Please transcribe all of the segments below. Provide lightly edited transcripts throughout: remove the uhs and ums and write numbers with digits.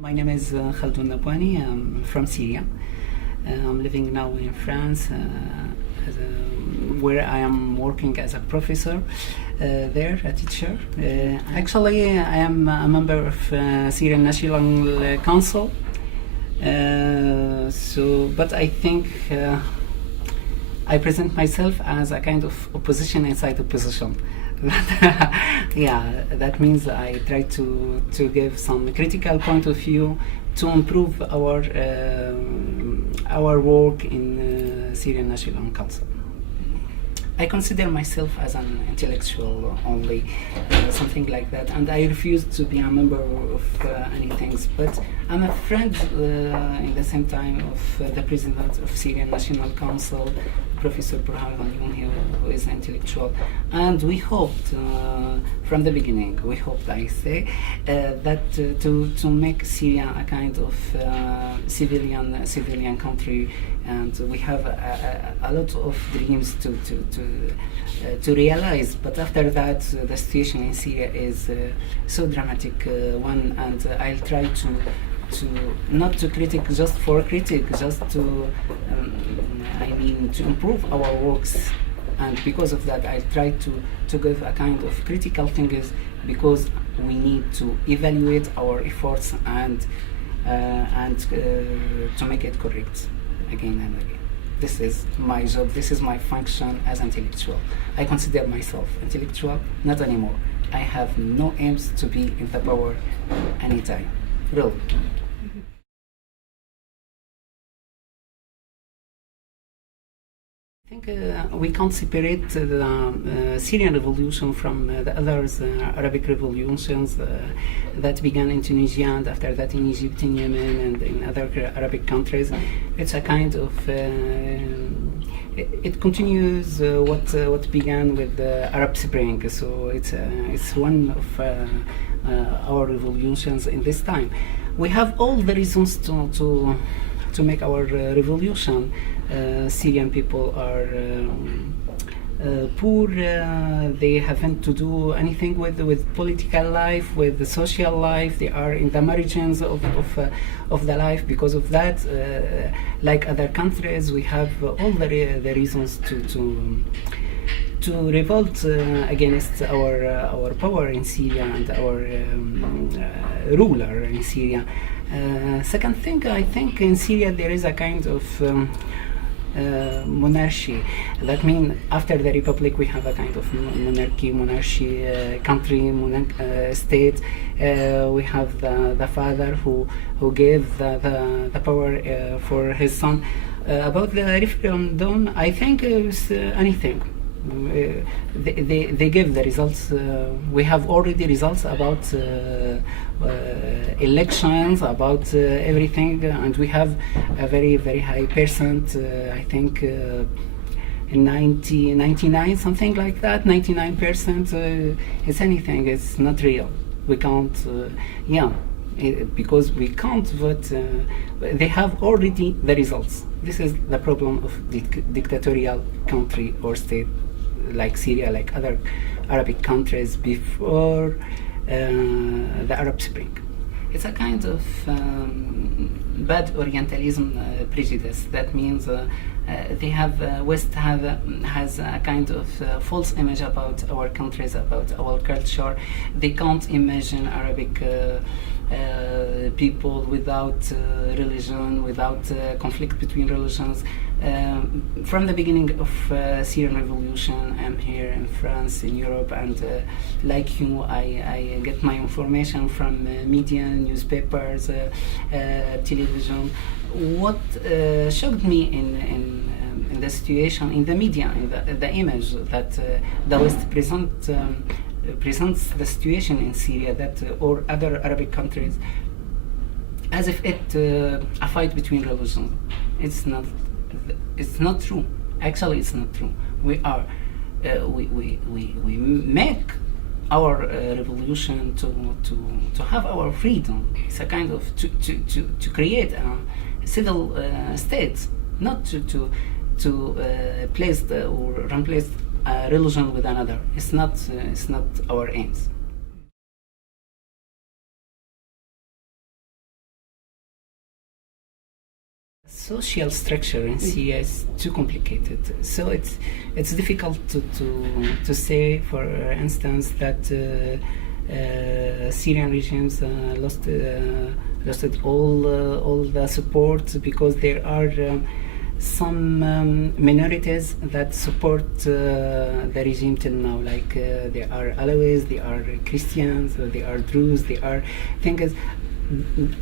My name is Khaldoun Nabwani. I'm from Syria. I'm living now in France, where I am working as a professor there, a teacher. Actually, I am a member of Syrian National Council. But I think I present myself as a kind of opposition inside opposition. Yeah, that means I try to give some critical point of view to improve our work in Syrian National Council. I consider myself as an intellectual only, something like that, and I refuse to be a member of any things. But I'm a friend in the same time of the president of Syrian National Council, Professor Khaldoun, who is intellectual, and we hoped from the beginning, I say, that to make Syria a kind of civilian country, and we have a lot of dreams to realize. But after that, the situation in Syria is so dramatic one, and I'll try to not to critic just for critic, just to to improve our works. And because of that, I try to give a kind of critical things, because we need to evaluate our efforts and to make it correct again and again. This is my job, this is my function as intellectual. I consider myself intellectual, not anymore. I have no aims to be in the power anytime, really. I think we can't separate the Syrian Revolution from the other Arabic revolutions that began in Tunisia and after that in Egypt, in Yemen, and in other Arabic countries. It's a kind of it continues what began with the Arab Spring. So it's one of our revolutions in this time. We have all the reasons to make our revolution. Syrian people are poor. They haven't to do anything with political life, with the social life. They are in the margins of the life. Because of that, like other countries, we have all the reasons to revolt against our power in Syria and our ruler in Syria. Second thing, I think in Syria there is a kind of monarchy. That means after the republic we have a kind of monarchy, country, state. We have the father who gave the power for his son. About the referendum, I think it's anything. They give the results. We have already results about elections, about everything, and we have a very high percent. I think 99, something like that. 99%. It's anything. It's not real. We can't. Because we can't vote. They have already the results. This is the problem of dictatorial country or state like Syria, like other Arabic countries before the Arab Spring. It's a kind of bad Orientalism prejudice. That means they have West has a kind of false image about our countries, about our culture. They can't imagine Arabic people without religion, without conflict between religions. From the beginning of Syrian Revolution, I'm here in France, in Europe, and like you, I get my information from media, newspapers, television. What shocked me in the situation, in the media, in the image that the West presents the situation in Syria or other Arabic countries as if it's a fight between religions. It's not true. Actually, it's not true. We make our revolution to have our freedom. It's a kind of to create a civil state, not to place or replace religion with another. It's not our aims. social structure in Syria is too complicated. So it's difficult to say, for instance, that Syrian regimes lost all the support, because there are some minorities that support the regime till now, like there are Alawis, there are Christians, there are Druze, there are things.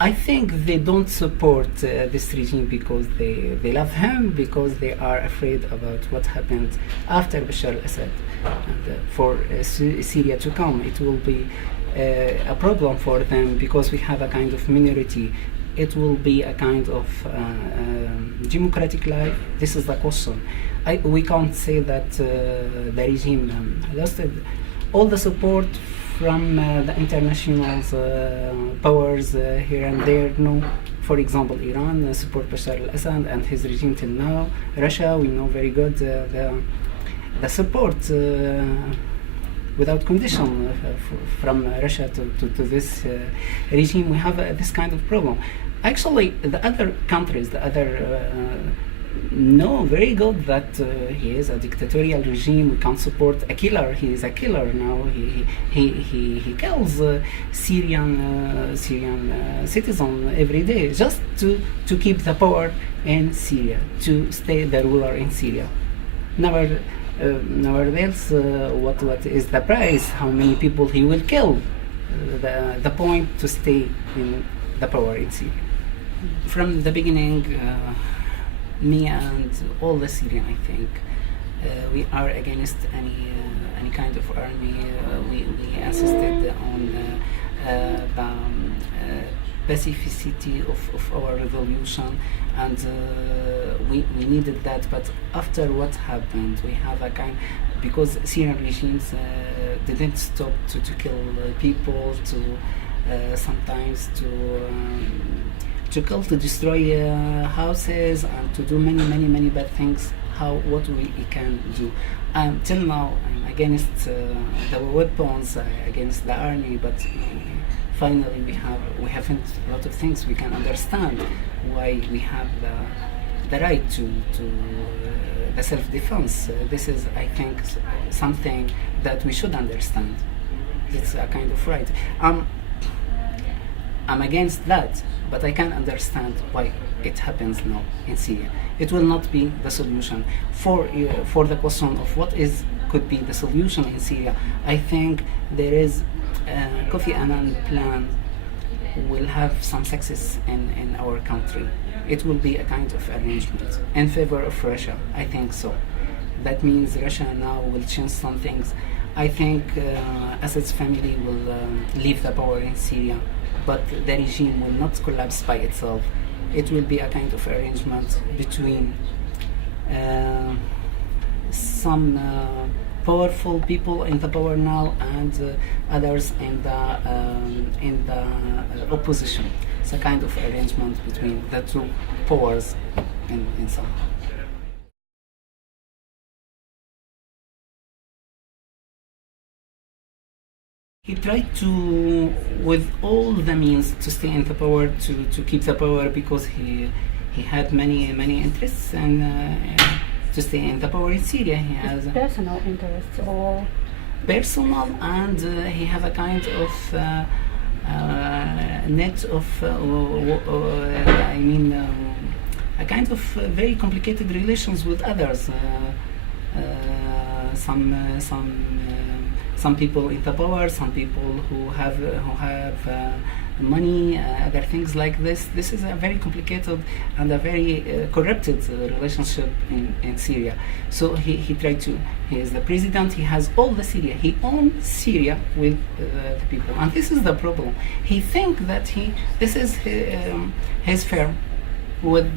I think they don't support this regime because they love him, because they are afraid about what happened after Bashar al-Assad. And for Syria to come, it will be a problem for them, because we have a kind of minority. It will be a kind of democratic life. This is the question. We can't say that the regime lost all the support from the international powers here and there. No, for example, Iran support Bashar al-Assad and his regime till now. Russia, we know very good the support without condition from Russia to this regime. We have this kind of problem. Actually, the other countries, know very good that he is a dictatorial regime. We can't support a killer. He is a killer now. He kills Syrian citizens every day, just to keep the power in Syria, to stay the ruler in Syria. Nevertheless, what is the price? How many people he will kill? The point to stay in the power in Syria. From the beginning, me and all the Syrian, I think, we are against any kind of army. We insisted on the specificity of our revolution, and we needed that. But after what happened, we have a kind, because Syrian regimes didn't stop to kill people, to sometimes to kill, to destroy houses, and to do many bad things. What we can do? Till now, I'm against the weapons, against the army, but finally we haven't a lot of things. We can understand why we have the right to the self-defense. This is, I think, something that we should understand. It's a kind of right. I'm against that, but I can understand why it happens now in Syria. It will not be the solution. For the question of could be the solution in Syria, I think there is Kofi Annan plan will have some success in our country. It will be a kind of arrangement in favor of Russia. I think so. That means Russia now will change some things. I think Assad's family will leave the power in Syria, but the regime will not collapse by itself. It will be a kind of arrangement between some powerful people in the power now and others in the opposition. It's a kind of arrangement between the two powers in some. He tried to, with all the means, to stay in the power, to keep the power, because he had many interests, and to stay in the power in Syria. He has personal interests, or personal, and he have a kind of net of, a kind of very complicated relations with others. Some people in the power, some people who have money, other things like this. This is a very complicated and a very corrupted relationship in Syria. So he tried to. He is the president. He has all the Syria. He owns Syria with the people, and this is the problem. He thinks that this is his farm with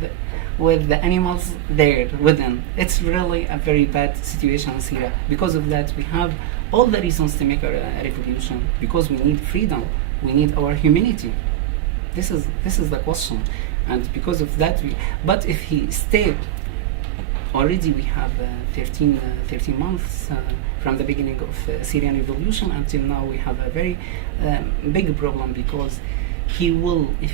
the animals there within. It's really a very bad situation in Syria. Because of that, we have all the reasons to make a revolution, because we need freedom, we need our humanity. This is the question, and because of that, but if he stayed, already we have 13 months from the beginning of Syrian Revolution until now. We have a very big problem, because if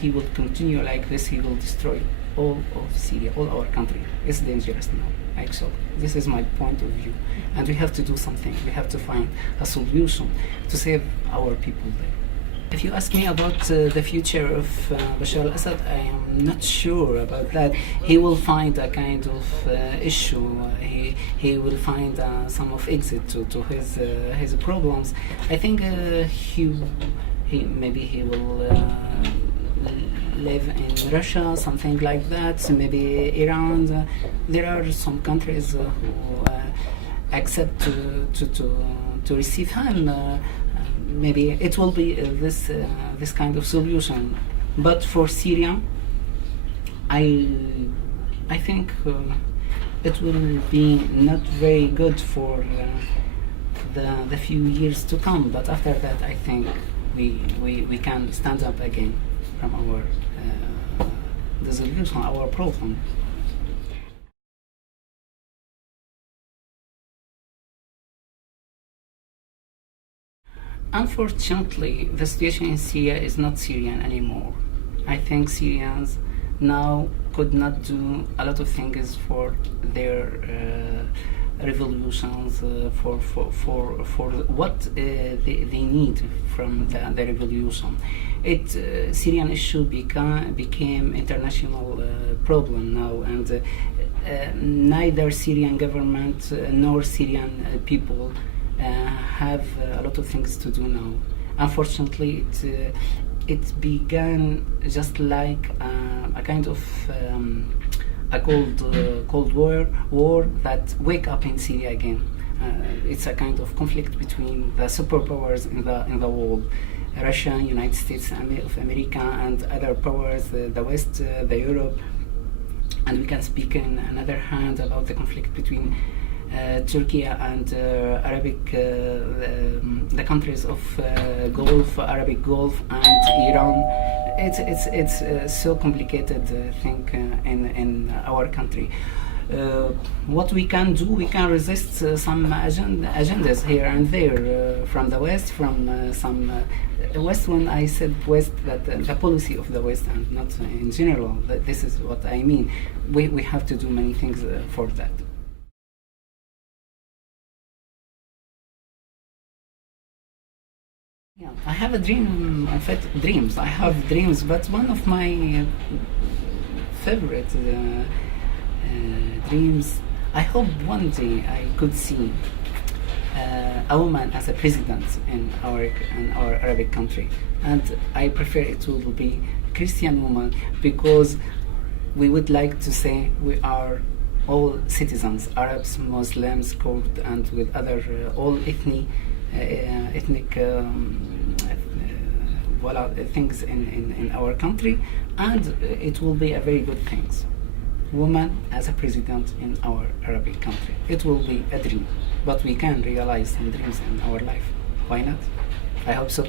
he will continue like this, he will destroy all of Syria, all our country. It's dangerous now, actually. This is my point of view, and we have to do something. We have to find a solution to save our people there. If you ask me about the future of Bashar al-Assad, I am not sure about that. He will find a kind of issue. He will find some of exit to his problems. I think he maybe he will live in Russia, something like that. So maybe Iran. There are some countries who accept to receive him. Maybe it will be this kind of solution, but for Syria, I think it will be not very good for the few years to come. But after that, I think we can stand up again from our the solution, our problem. Unfortunately, the situation in Syria is not Syrian anymore. I think Syrians now could not do a lot of things for their revolutions, for what they need from the revolution. Syrian issue became international problem now, and neither Syrian government nor Syrian people have a lot of things to do now. Unfortunately, it began just like a kind of a cold war that wake up in Syria again. It's a kind of conflict between the superpowers in the world, Russia, United States of America, and other powers, the West, the Europe. And we can speak in another hand about the conflict between Turkey and Arabic, the countries of Gulf, Arabic Gulf, and Iran. It's so complicated thing in our country. What we can do, we can resist some agendas here and there from the West, from some West. When I said West, that the policy of the West, and not in general. This is what I mean. We have to do many things for that. Yeah, I have a dream. In fact, dreams. I have dreams, but one of my favorite dreams. I hope one day I could see a woman as a president in our Arabic country, and I prefer it will be a Christian woman, because we would like to say we are all citizens, Arabs, Muslims, Kurd, and with other all ethnic things in our country, and it will be a very good thing. Woman as a president in our Arabic country. It will be a dream, but we can realize some dreams in our life. Why not? I hope so.